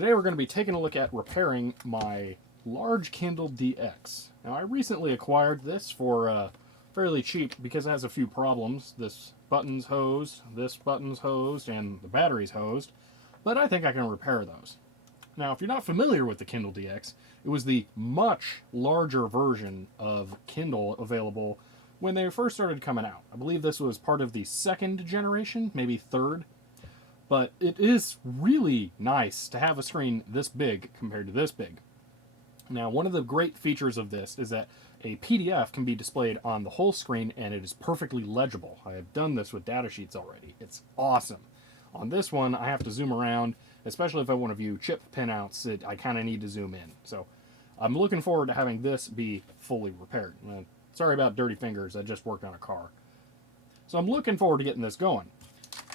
Today we're going to be taking a look at repairing my large Kindle DX. Now I recently acquired this for fairly cheap because it has a few problems. This button's hosed, and the battery's hosed, but I think I can repair those. Now if you're not familiar with the Kindle DX, it was the much larger version of Kindle available when they first started coming out. I believe this was part of the second generation, maybe third. But it is really nice to have a screen this big compared to this big. Now, one of the great features of this is that a PDF can be displayed on the whole screen and it is perfectly legible. I have done this with datasheets already. It's awesome. On this one, I have to zoom around, especially if I want to view chip pinouts. I kind of need to zoom in. So I'm looking forward to having this be fully repaired. Sorry about dirty fingers. I just worked on a car. So I'm looking forward to getting this going.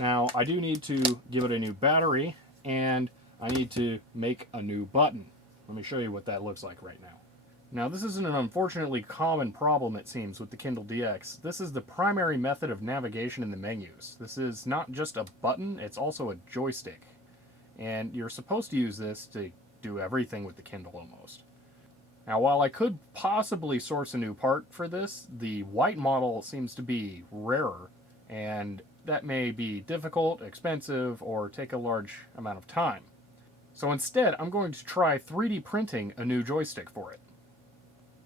Now, I do need to give it a new battery, and I need to make a new button. Let me show you what that looks like right now. Now, this isn't an unfortunately common problem, it seems, with the Kindle DX. This is the primary method of navigation in the menus. This is not just a button, it's also a joystick. And you're supposed to use this to do everything with the Kindle almost. Now, while I could possibly source a new part for this, the white model seems to be rarer, and that may be difficult, expensive, or take a large amount of time. So instead, I'm going to try 3D printing a new joystick for it.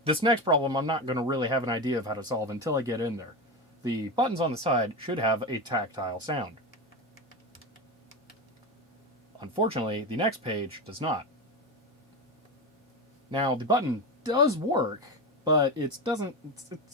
This next problem I'm not going to really have an idea of how to solve until I get in there. The buttons on the side should have a tactile sound. Unfortunately, the next page does not. Now, the button does work, but it's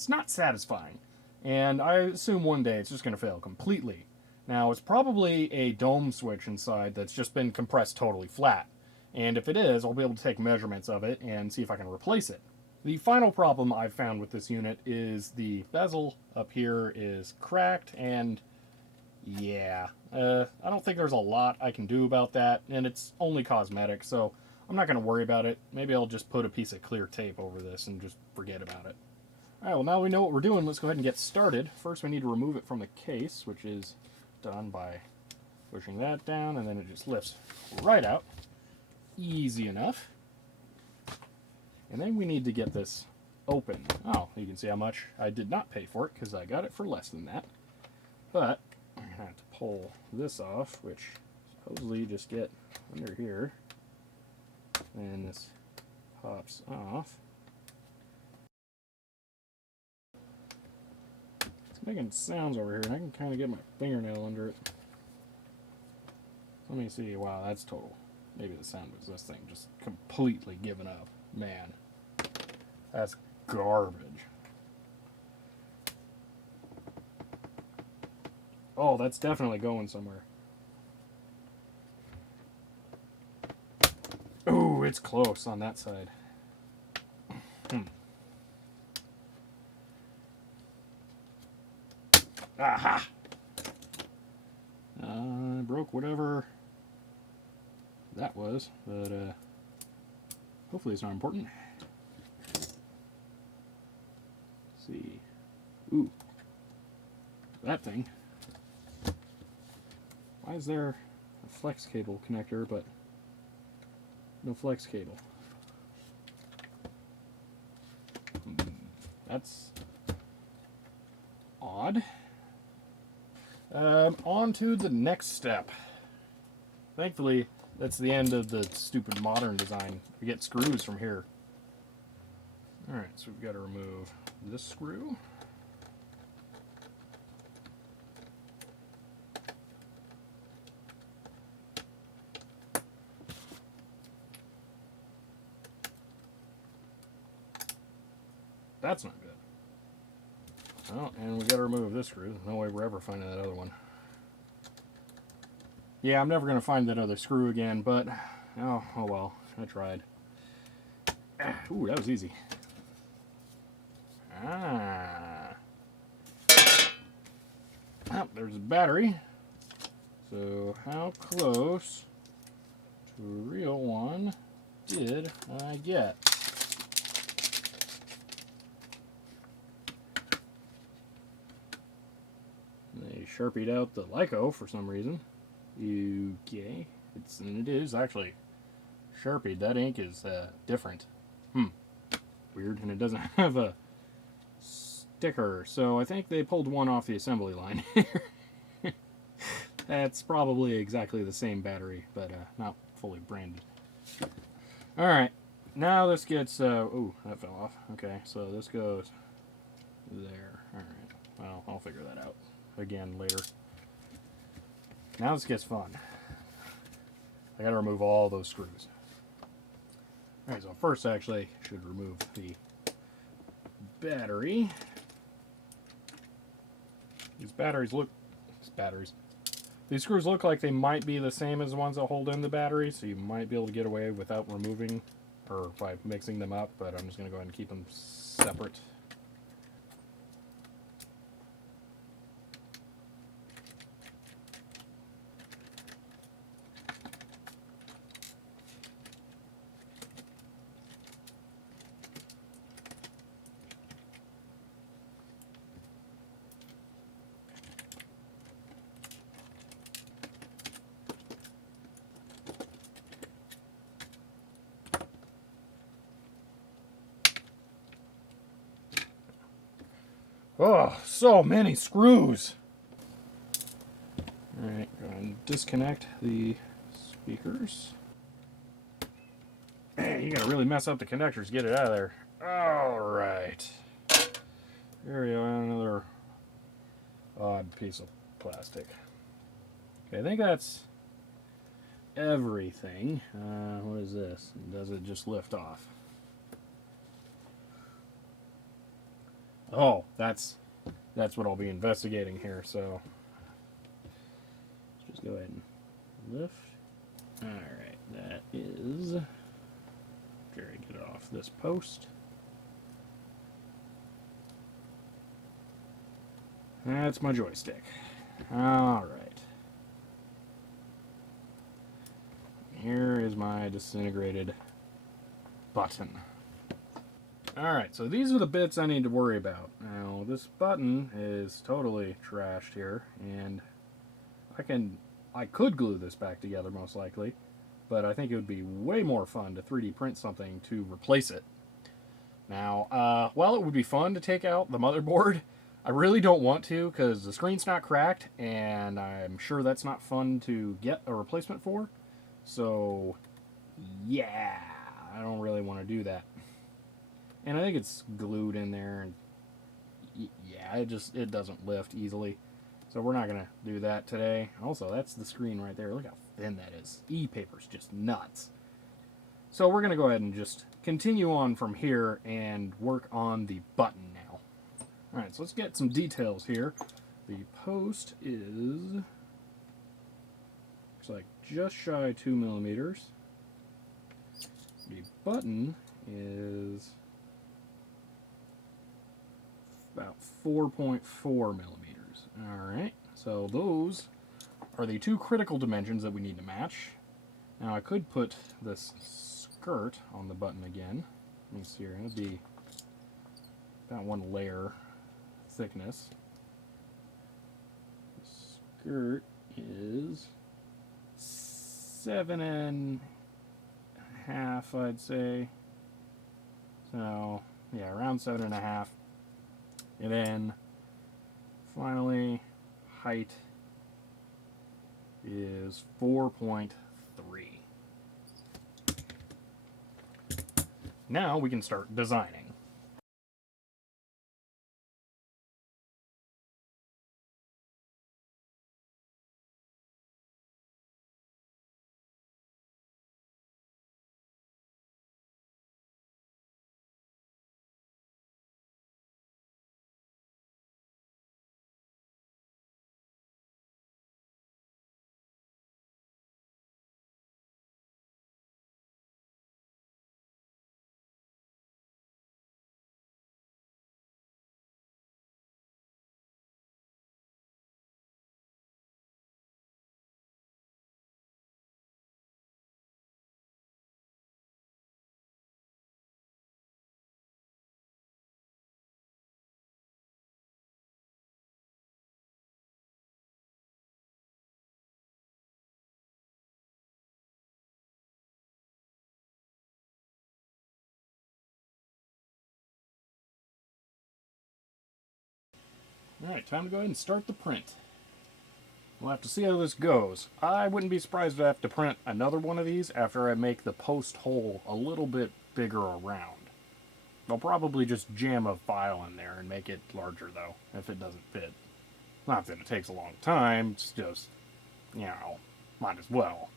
not satisfying. And I assume one day it's just going to fail completely. Now, it's probably a dome switch inside that's just been compressed totally flat. And if it is, I'll be able to take measurements of it and see if I can replace it. The final problem I've found with this unit is the bezel up here is cracked, and yeah, I don't think there's a lot I can do about that, and it's only cosmetic, so I'm not going to worry about it. Maybe I'll just put a piece of clear tape over this and just forget about it. Alright, well now we know what we're doing, let's go ahead and get started. First we need to remove it from the case, which is done by pushing that down, and then it just lifts right out. Easy enough. And then we need to get this open. Oh, you can see how much I did not pay for it, because I got it for less than that. But I'm going to have to pull this off, which supposedly you just get under here. And this pops off. Making sounds over here, and I can kind of get my fingernail under it. Let me see. Wow, that's total. Maybe the sound was this thing just completely giving up. Man, that's garbage. Oh, that's definitely going somewhere. Ooh, it's close on that side. Aha! I broke whatever that was, but hopefully it's not important. Let's see. Ooh. That thing. Why is there a flex cable connector, but no flex cable? That's odd. On to the next step. Thankfully, that's the end of the stupid modern design. We get screws from here. Alright, so we've got to remove this screw. That's not good. Oh, and we got to remove this screw. No way we're ever finding that other one. Yeah, I'm never going to find that other screw again, but oh well. I tried. Ooh, that was easy. Ah. Oh, there's a battery. So how close to a real one did I get? They Sharpied out the Lyco for some reason. Okay, it is actually Sharpie. That ink is different. Weird, and it doesn't have a sticker, so I think they pulled one off the assembly line here. That's probably exactly the same battery, but not fully branded. Alright, now this gets, ooh, that fell off. Okay, so this goes there. Alright, well, I'll figure that out again later. Now this gets fun. I gotta remove all those screws. Alright, so first I actually should remove the battery. These screws look like they might be the same as the ones that hold in the battery, so you might be able to get away without removing, or by mixing them up, but I'm just going to go ahead and keep them separate. Oh, so many screws! Alright, go ahead and disconnect the speakers. Man, you gotta really mess up the connectors to get it out of there. Alright. Here we go, another odd piece of plastic. Okay, I think that's everything. What is this? Does it just lift off? Oh, that's what I'll be investigating here, so let's just go ahead and lift. Alright, that is... Jerry, get it off this post. That's my joystick. Alright. Here is my disintegrated button. Alright, so these are the bits I need to worry about. Now, this button is totally trashed here, and I could glue this back together most likely, but I think it would be way more fun to 3D print something to replace it. Now, while it would be fun to take out the motherboard, I really don't want to because the screen's not cracked, and I'm sure that's not fun to get a replacement for. So, yeah, I don't really want to do that. And I think it's glued in there, and yeah, it doesn't lift easily. So we're not going to do that today. Also, that's the screen right there. Look how thin that is. E-paper's just nuts. So we're going to go ahead and just continue on from here and work on the button now. Alright, so let's get some details here. The post is, looks like just shy of 2 millimeters. The button is about 4.4 millimeters. Alright, so those are the two critical dimensions that we need to match. Now I could put this skirt on the button again. Let me see here, it'll be about one layer thickness. The skirt is 7.5, I'd say. So, yeah, around 7.5. And then, finally, height is 4.3. Now we can start designing. Alright, time to go ahead and start the print. We'll have to see how this goes. I wouldn't be surprised if I have to print another one of these after I make the post hole a little bit bigger around. I'll probably just jam a file in there and make it larger, though, if it doesn't fit. Not that it takes a long time, it's just, might as well.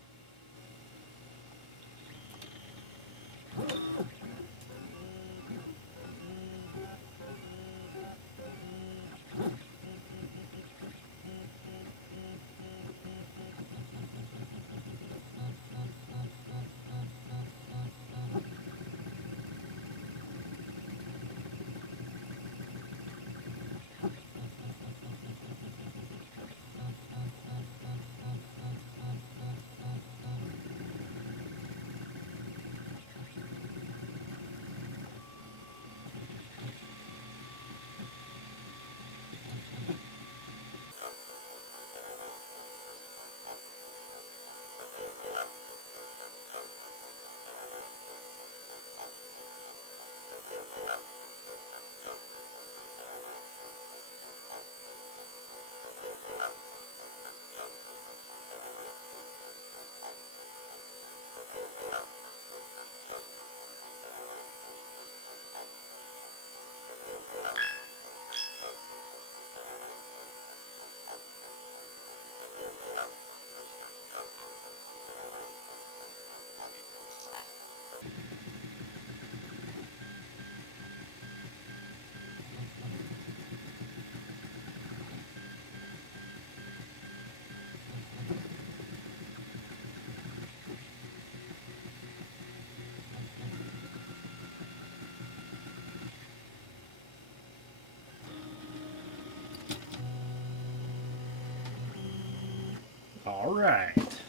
Alright.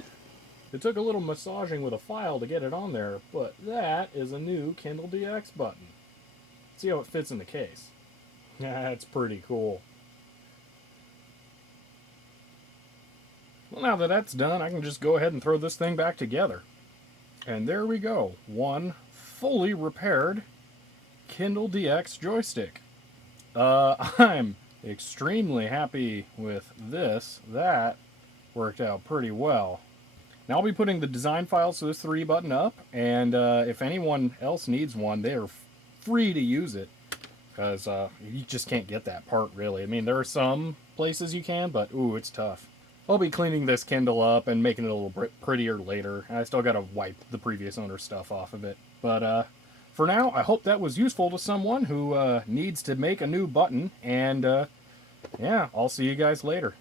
It took a little massaging with a file to get it on there, but that is a new Kindle DX button. See how it fits in the case. That's pretty cool. Well, now that that's done, I can just go ahead and throw this thing back together. And there we go. One fully repaired Kindle DX joystick. I'm extremely happy with this. That worked out pretty well. Now I'll be putting the design files to this 3 button up, and if anyone else needs one, they are free to use it, because you just can't get that part, really. I mean, there are some places you can, but ooh, it's tough. I'll be cleaning this Kindle up and making it a little bit prettier later. I still gotta wipe the previous owner's stuff off of it. But for now, I hope that was useful to someone who needs to make a new button, and yeah, I'll see you guys later.